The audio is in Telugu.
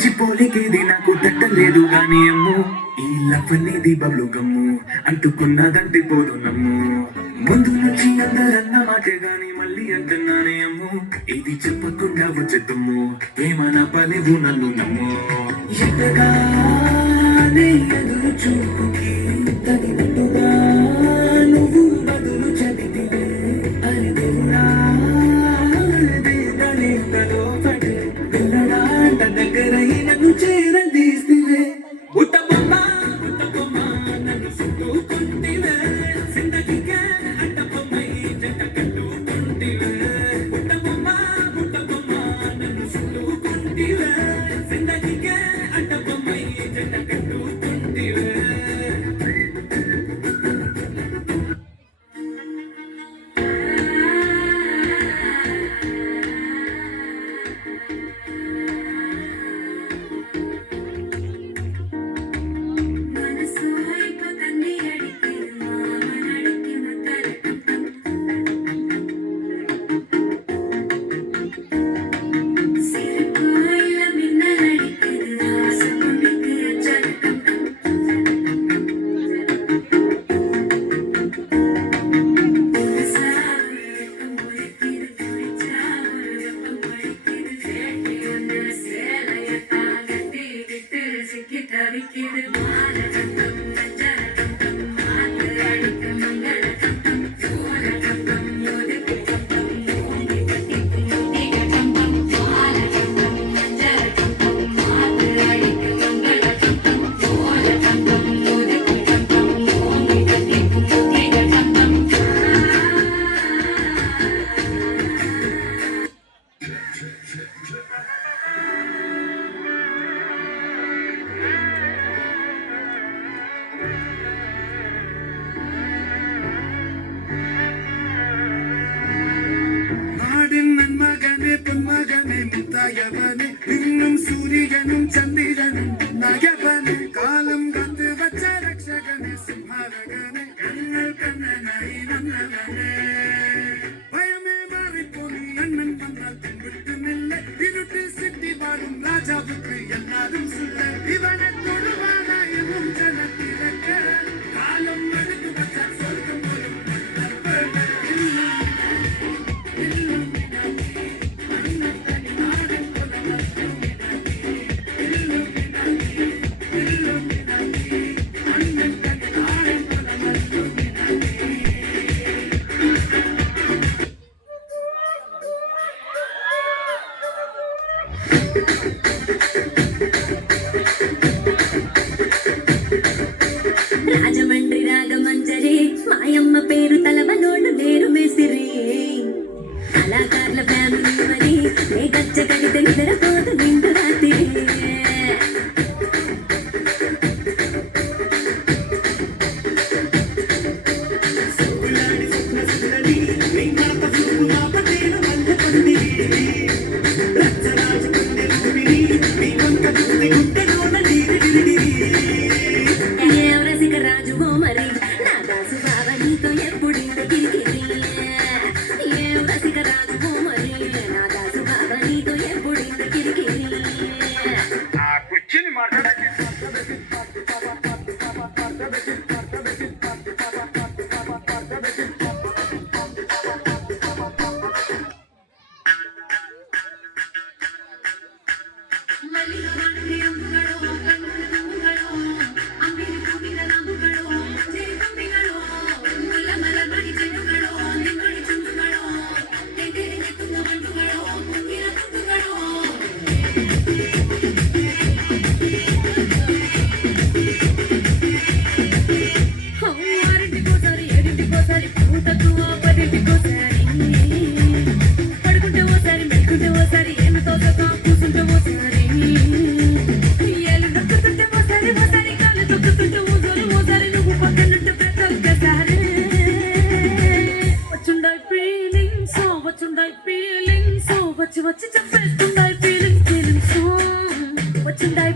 మంచి పోలికేది నాకు తట్టలేదు గాని అమ్ము ఈ లవ్ అనేది బబ్లు గమ్ము అంటుకున్నదంటే పోదు నమ్ము ముందు నుంచి అందరన్న మాటే గాని మళ్ళీ అంటున్నానే అమ్ము ఇది చెప్పకుండా వచ్చేద్దాము ప్రేమ నా పలేవు నన్ను నమ్ము ఎంతగానే ఎదురు చూపుకి తగినట్టుగా నువ్వు బదులు చదివితే అది దేవుడా దగ్గర నన్ను చేరదీస్తే ఉత్తబొమ్మ నన్ను చుట్టుకుంటివే జిందగీకే అడ్డబొమ్మై జంట కట్టుకుంటివే ఉత్తబొమ్మ నన్ను చుట్టుకుంటివే జిందగీకే అడ్డబొమ్మై జంట కట్టుకుంటివే பொன்மகனே முத்தாயவனே இன்னும் சூரியனும் சந்திரனும் நயவனே காலம் கந்து வச்ச ரக்ஷகனே சிம்ஹாரகனே கண்ணல் கண்ணனாய் நன்னவனே பயமே மாறிப்போனி அண்ணன் வந்தால் பின்விட்டு நில்ல இருட்டு சிட்டி வாழும் ராஜாவுக்கு எல்லாரும் சொல்ல இவனை தொடுவானாயும் ஜனத்திலக்க காலம் எடுத்து வச்ச சொர்க்கம் போலும் రాజమండ్రి రాగమంజరి మాయమ్మ పేరు తలవనోడు నేరు మేసిరి కళాకారుల ఫ్యామిలీ మరి నే గచ్చ కడితే నిద్రపోదు నిండు రాత్రి వచ్చి చెప్పేస్తుందా ఫీలింగ్ సో వచ్చిందా